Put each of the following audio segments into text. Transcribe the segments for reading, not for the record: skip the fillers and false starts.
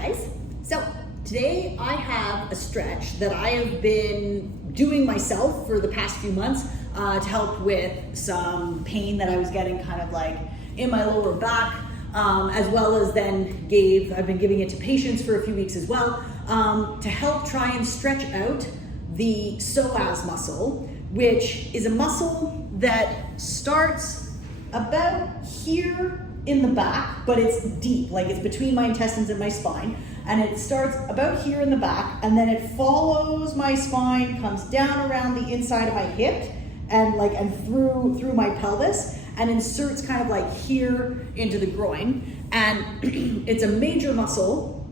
guys. So today I have a stretch that I have been doing myself for the past few months to help with some pain that I was getting kind of like in my lower back, as well as then I've been giving it to patients for a few weeks as well, to help try and stretch out the psoas muscle, which is a muscle that starts about here in the back, but it's deep, like it's between my intestines and my spine, and it starts about here in the back, and then it follows my spine, comes down around the inside of my hip and through my pelvis, and inserts kind of like here into the groin. And it's a major muscle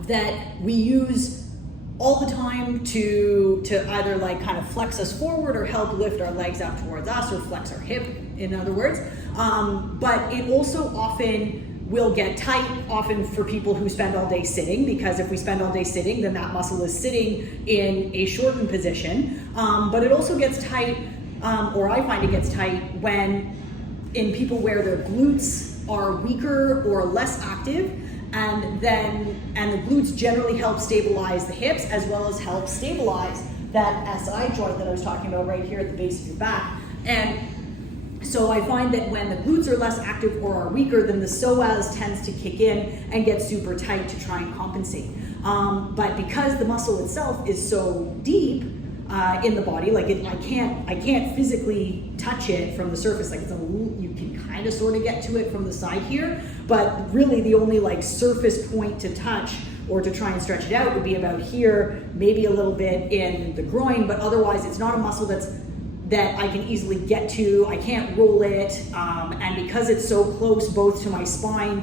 that we use all the time to either like kind of flex us forward or help lift our legs up towards us, or flex our hip, in other words. But it also often will get tight, often for people who spend all day sitting, because if we spend all day sitting, then that muscle is sitting in a shortened position. But it also gets tight, or I find it gets tight when in people where their glutes are weaker or less active, and the glutes generally help stabilize the hips, as well as help stabilize that SI joint that I was talking about right here at the base of your back. And so I find that when the glutes are less active or are weaker, then the psoas tends to kick in and get super tight to try and compensate. But because the muscle itself is so deep in the body, like I can't physically touch it from the surface. Like you can kind of sort of get to it from the side here, but really the only like surface point to touch or to try and stretch it out would be about here, maybe a little bit in the groin, but otherwise it's not a muscle that I can easily get to. I can't roll it, and because it's so close both to my spine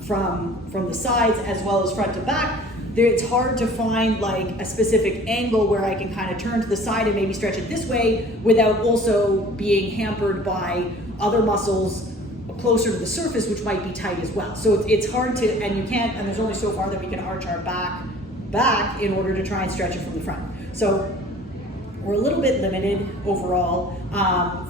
from the sides as well as front to back, it's hard to find like a specific angle where I can kind of turn to the side and maybe stretch it this way without also being hampered by other muscles closer to the surface, which might be tight as well. So it's hard to, and there's only so far that we can arch our back in order to try and stretch it from the front. So we're a little bit limited overall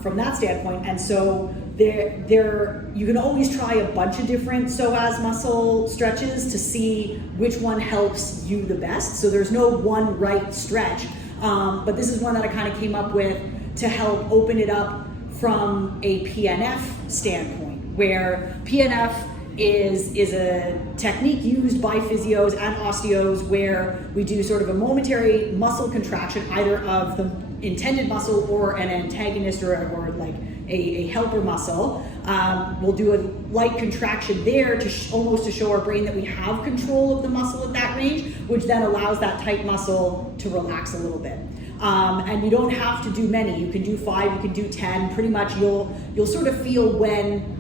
from that standpoint, and so you can always try a bunch of different psoas muscle stretches to see which one helps you the best. So there's no one right stretch, but this is one that I kind of came up with to help open it up from a PNF standpoint, where PNF is a technique used by physios and osteos where we do sort of a momentary muscle contraction, either of the intended muscle or an antagonist or like a helper muscle. We'll do a light contraction there almost to show our brain that we have control of the muscle at that range, which then allows that tight muscle to relax a little bit. And you don't have to do many. You can do 5, you can do 10. Pretty much you'll sort of feel when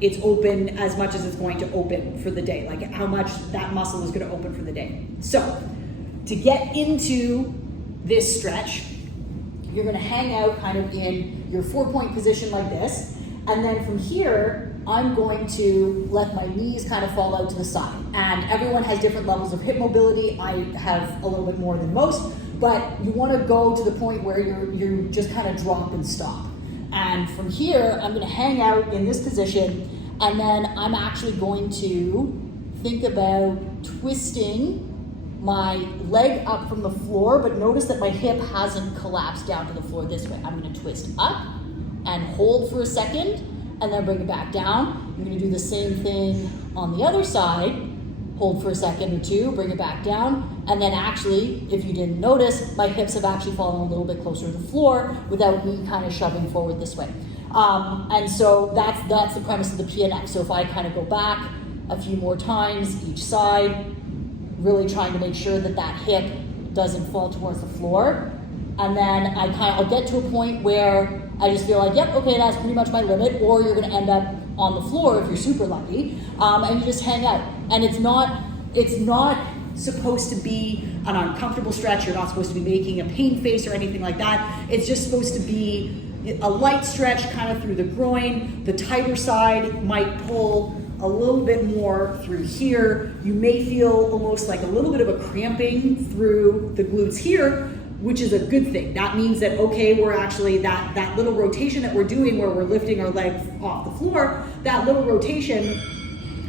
it's open as much as it's going to open for the day, like how much that muscle is going to open for the day. So to get into this stretch, you're going to hang out kind of in your 4-point position like this, and then from here I'm going to let my knees kind of fall out to the side. And everyone has different levels of hip mobility. I have a little bit more than most, but you want to go to the point where you just kind of drop and stop. And from here, I'm going to hang out in this position, and then I'm actually going to think about twisting my leg up from the floor, but notice that my hip hasn't collapsed down to the floor this way. I'm going to twist up and hold for a second, and then bring it back down. I'm going to do the same thing on the other side. Hold for a second or two, bring it back down, and then actually, if you didn't notice, my hips have actually fallen a little bit closer to the floor without me kind of shoving forward this way. And so that's the premise of the PNF. So if I kind of go back a few more times each side, really trying to make sure that that hip doesn't fall towards the floor, and then I'll get to a point where I just feel like, yep, okay, that's pretty much my limit, or you're going to end up on the floor if you're super lucky, and you just hang out. And it's not supposed to be an uncomfortable stretch. You're not supposed to be making a pain face or anything like that. It's just supposed to be a light stretch kind of through the groin. The tighter side might pull a little bit more through here. You may feel almost like a little bit of a cramping through the glutes here, which is a good thing. That means that, okay, we're actually, that little rotation that we're doing where we're lifting our legs off the floor, that little rotation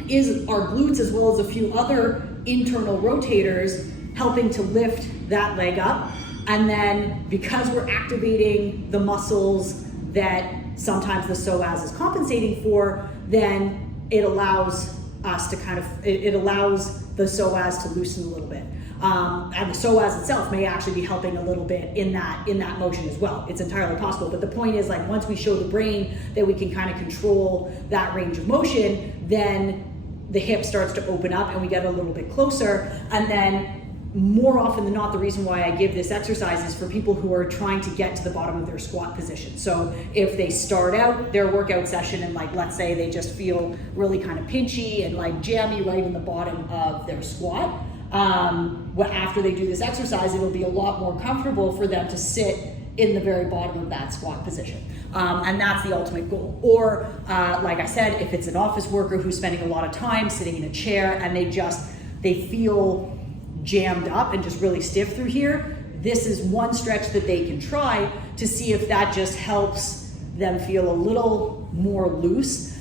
is our glutes as well as a few other internal rotators helping to lift that leg up. And then because we're activating the muscles that sometimes the psoas is compensating for, then it allows us to it allows the psoas to loosen a little bit. And the psoas itself may actually be helping a little bit in that motion as well. It's entirely possible. But the point is, like, once we show the brain that we can kind of control that range of motion, then the hip starts to open up and we get a little bit closer. And then more often than not, the reason why I give this exercise is for people who are trying to get to the bottom of their squat position. So if they start out their workout session and, like, let's say they just feel really kind of pinchy and like jammy right in the bottom of their squat, after they do this exercise, it'll be a lot more comfortable for them to sit in the very bottom of that squat position. And that's the ultimate goal. Or like I said, if it's an office worker who's spending a lot of time sitting in a chair and they feel jammed up and just really stiff through here, this is one stretch that they can try to see if that just helps them feel a little more loose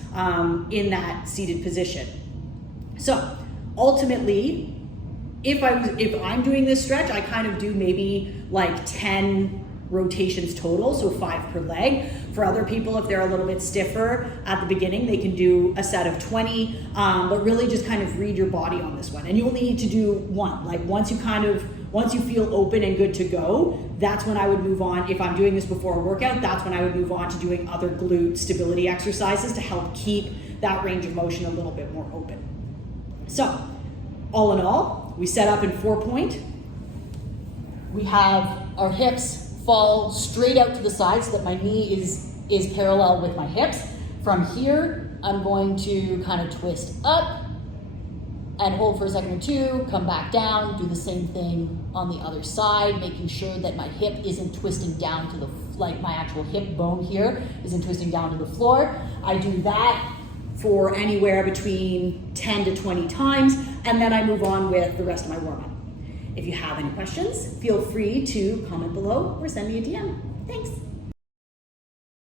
in that seated position. So ultimately, if I'm doing this stretch, I kind of do maybe like 10 rotations total, so 5 per leg. For other people, if they're a little bit stiffer at the beginning, they can do a set of 20, but really just kind of read your body on this one. And you only need to do one. Like once you feel open and good to go, that's when I would move on. If I'm doing this before a workout, that's when I would move on to doing other glute stability exercises to help keep that range of motion a little bit more open. So all in all, we set up in 4-point. We have our hips fall straight out to the side so that my knee is parallel with my hips. From here, I'm going to kind of twist up and hold for a second or two, come back down, do the same thing on the other side, making sure that my hip isn't twisting down to like my actual hip bone here isn't twisting down to the floor. I do that for anywhere between 10 to 20 times, and then I move on with the rest of my warm-up. If you have any questions, feel free to comment below or send me a DM. Thanks.